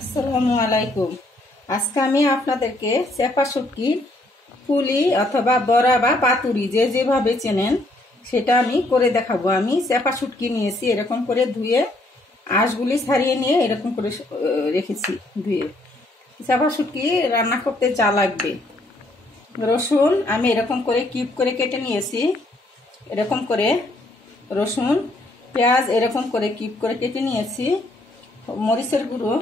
আসসালামু আলাইকুম। আজকে আমি আপনাদেরকে চেপা শুটকির পুলি অথবা বড়া বা পাতুরি যে যেভাবে চেনেন সেটা আমি করে দেখাবো। আমি চেপা শুটকি নিয়েছি, এরকম করে ধুয়ে আঁশগুলি ছাড়িয়ে নিয়ে এরকম করে রেখেছি ধুয়ে। চেপা শুটকি রান্না করতে যা লাগবে: রসুন আমি এরকম করে কিউব করে কেটে নিয়েছি, এরকম করে রসুন, পেঁয়াজ এরকম করে কিউব করে কেটে নিয়েছি, মরিচের গুঁড়ো,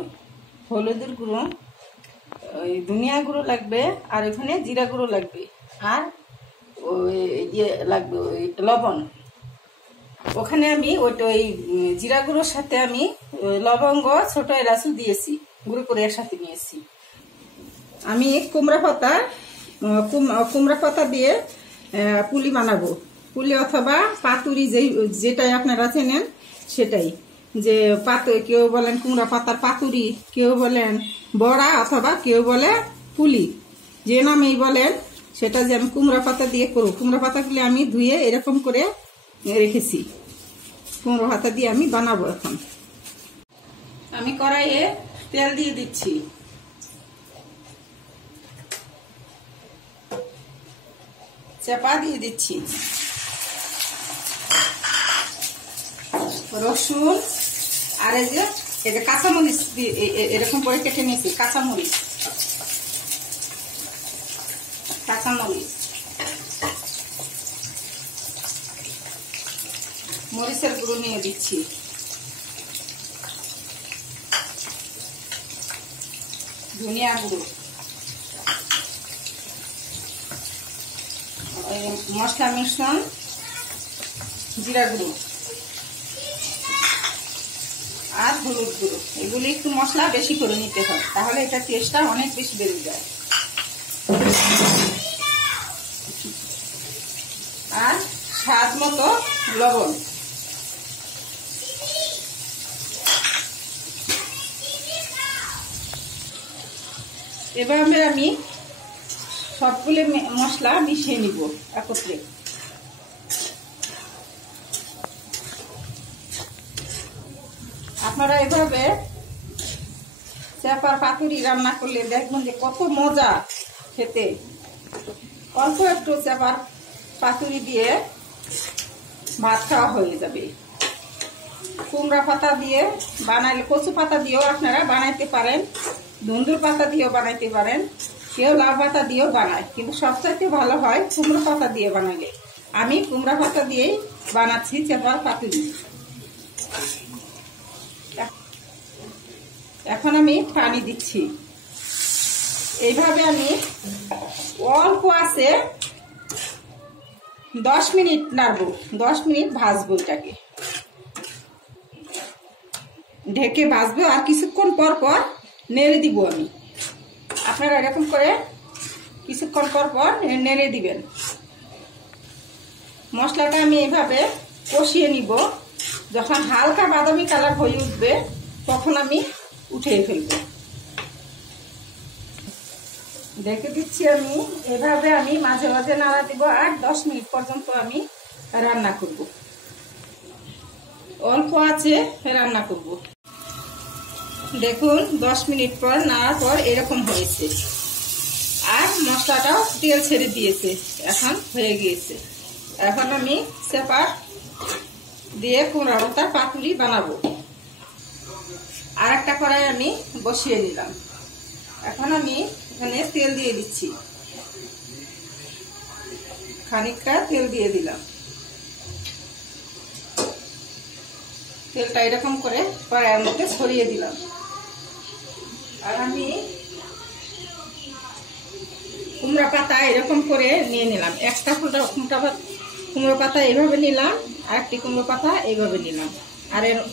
হলুদের গুঁড়ো, ওই ধনিয়া গুঁড়ো লাগবে, আর ওখানে জিরা গুঁড়ো লাগবে, আর ওই ইয়ে লাগবে ওই লবণ। ওখানে আমি ওই জিরা গুঁড়োর সাথে আমি লবঙ্গ, ছোট এলাচও দিয়েছি, গুঁড়ো করে একসাথে নিয়েছি। আমি কুমড়া পাতা দিয়ে পুলি বানাবো। পুলি অথবা পাতুরি যেটাই আপনারা চেনেন সেটাই। যে কেউ বলেন কুমড়া পাতার পাতুরি, কেউ বলেন বড়া, অথবা কেউ বলে পুলি, যে নামেই বলেন সেটা যে আমি কুমড়া পাতা দিয়ে করবো। কুমড়া পাতাগুলি আমি ধুয়ে এরকম করে রেখেছি, কুমড়া পাতা দিয়ে আমি বানাবো। এখন আমি কড়াইয়ে তেল দিয়ে দিচ্ছি, চাপা দিয়ে দিচ্ছি, রসুন আর এই যে কাঁচামরিচ এরকম করে কেটে নিয়েছি, কাঁচামরিচ মরিচের গুঁড়ো নিয়ে দিচ্ছি, ধনিয়া গুঁড়ো, মশলা মিশ্রণ, জিরা গুঁড়ো আর হলুদ গুঁড়ো। এগুলি একটু মশলা বেশি করে নিতে হয়, তাহলে এটা টেস্টটা অনেক বেশি বেড়ে যায়। আর স্বাদ মতো লবণ। এভাবে আমি সবগুলো মশলা মিশিয়ে নিব একত্রে। আপনারা এভাবে চেপার পাতুরি রান্না করলে দেখবেন যে কত মজা খেতে। অল্প একটু চেপার পাতুরি দিয়ে ভাত খাওয়া হয়ে যাবে। কুমড়া পাতা দিয়ে বানাইলে, কচু পাতা দিয়েও আপনারা বানাইতে পারেন, ধুন্দুর পাতা দিয়েও বানাইতে পারেন, কেউ লাউ পাতা দিয়েও বানায়, কিন্তু সবচাইতে ভালো হয় কুমড়ো পাতা দিয়ে বানাইলে। আমি কুমড়া পাতা দিয়েই বানাচ্ছি চেপার পাতুরি। এখন আমি পানি দিচ্ছি। এইভাবে আমি অল্প আছে 10 মিনিট নাড়বো, 10 মিনিট ভাজবো। এটাকে ঢেকে ভাজবো, আর কিছুক্ষণ পর পর নেড়ে দিব আমি। আপনারা এরকম করে কিছুক্ষণ পর পর নেড়ে দিবেন। মশলাটা আমি এইভাবে কষিয়ে নিব। যখন হালকা বাদামি কালার হয়ে উঠবে তখন আমি উঠিয়ে ফেলবো। ঢেকে দিচ্ছি আমি। এভাবে আমি মাঝে মাঝে নাড়া দিব, আর 10 মিনিট পর্যন্ত আমি রান্না করব। অল্প আছে রান্না করব। দেখুন 10 মিনিট পর নাড়ার পর এরকম হয়েছে, আর মশলাটাও তেল ছেড়ে দিয়েছে, এখন হয়ে গিয়েছে। এখন আমি চেপা দিয়ে কুমড়া পাতার পাতুরি বানাবো। আর একটা কড়াই আমি বসিয়ে নিলাম। এখন আমি এখানে তেল দিয়ে দিচ্ছি, খানিকটা তেল দিয়ে দিলাম। তেলটা এরকম করে কড়াইয়ের মধ্যে ছড়িয়ে দিলাম। আর আমি কুমড়া পাতা এরকম করে নিয়ে নিলাম। একটা কুমড়ো পাতা এইভাবে নিলাম, আর একটি কুমড়ো পাতা এইভাবে নিলাম,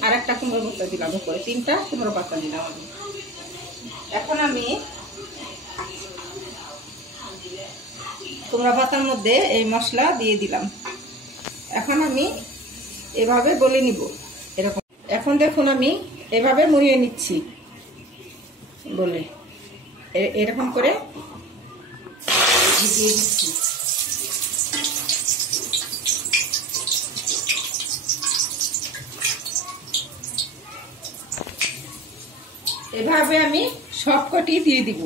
আর একটা কুমড়ো পাতা দিলাম উপরে। 3টা কুমড়ো পাতা নিলাম আমি। এখন আমি কুমড়া পাতার মধ্যে এই মশলা দিয়ে দিলাম। এখন আমি এভাবে গলে নিব এরকম। এখন দেখুন আমি এভাবে মুড়িয়ে নিচ্ছি, বলে এরকম করে দিয়ে দিচ্ছি। এভাবে আমি সবকটি দিয়ে দিব।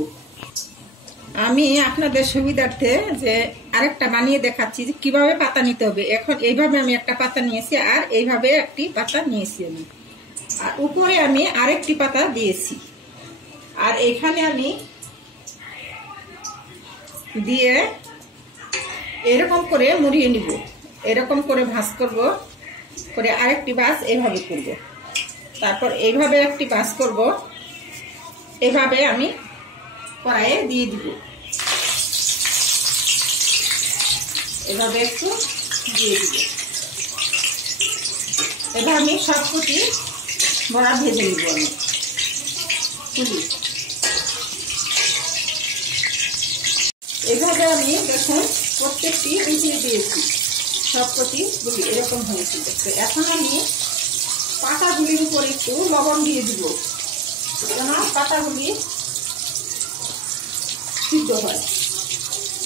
আমি আপনাদের সুবিধার্থে যে আরেকটা বানিয়ে দেখাচ্ছি যে কিভাবে পাতা নিতে হবে। এখন এইভাবে আমি একটা পাতা নিয়েছি আর এইভাবে একটি পাতা নিয়েছি আমি, আর উপরে আমি আরেকটি পাতা দিয়েছি, আর এখানে আমি দিয়ে এরকম করে মুড়িয়ে নিব, এরকম করে ভাঁজ করব, করে আরেকটি ভাঁজ এইভাবে করব, তারপর এইভাবে একটি ভাঁজ করব, এভাবে আমি কড়াইয়ে দিয়ে দিব, এভাবে একটু দিয়ে দিব। এবার আমি সবকটি বড়া ভেজে নিব আমি পুলি। এভাবে আমি দেখুন প্রত্যেকটি উঠিয়ে দিয়েছি, সবকটি গুলি এরকম হয়েছে দেখতে। এখন আমি পাতাগুলির উপর একটু লবণ দিয়ে দিব, যেন পাতাগুলি সিদ্ধ হয়,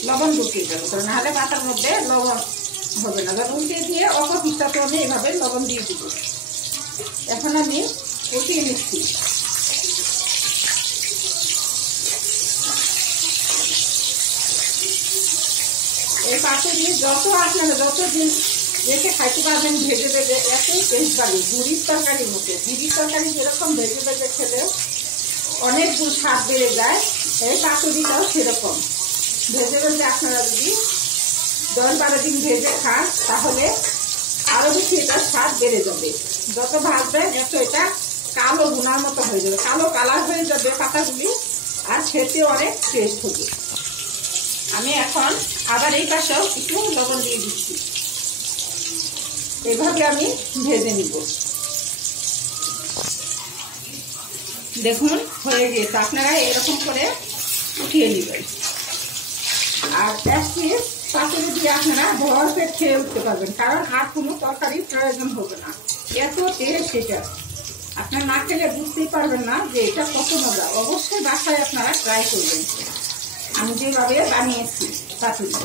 লবণ ঢুকিয়ে দেবো, নাহলে পাতার মধ্যে লবণ হবে না। উল্টে দিয়ে অপর পিঠটাতে আমি এভাবে লবণ দিয়ে দিব। এখন আমি উঠিয়ে নিচ্ছি। এই পাতুরি আপনারা যতদিন রেখে খাইতে পারবেন ভেজে ভেজে, এতই টেস্ট বাড়ে। বুড়ির তরকারির মতো, বুড়ির তরকারি যেরকম ভেজে ভেজে খেলে অনেক গুণ স্বাদ বেড়ে যায়, এই পাতুরিটাও সেরকম ভেজে ভেজে আপনারা যদি 10-12 দিন ভেজে খান তাহলে আরো বেশি এটা স্বাদ বেড়ে যাবে। যত ভাজবে যত এটা কালো গুনার মতো হয়ে যাবে, কালো কালার হয়ে যাবে পাতাগুলি, আর খেতে অনেক টেস্ট হবে। আমি এখন আবার এই পাশেও একটু লবণ দিয়ে দিচ্ছি, এভাবে আমি ভেজে নিব। দেখুন হয়ে গেছে, আপনারা এরকম করে উঠিয়ে নেবেন। আর এক পিস পাতুরি দিয়ে আপনারা ভর পেট খেয়ে উঠতে পারবেন, কারণ আর কোনো তরকারির প্রয়োজন হবে না। এত টেস্ট এটা, আপনারা না খেলে বুঝতেই পারবেন না যে এটা কত মজা। অবশ্যই বাসায় আপনারা ট্রাই করবেন আমি যেভাবে বানিয়েছি পাতুরি।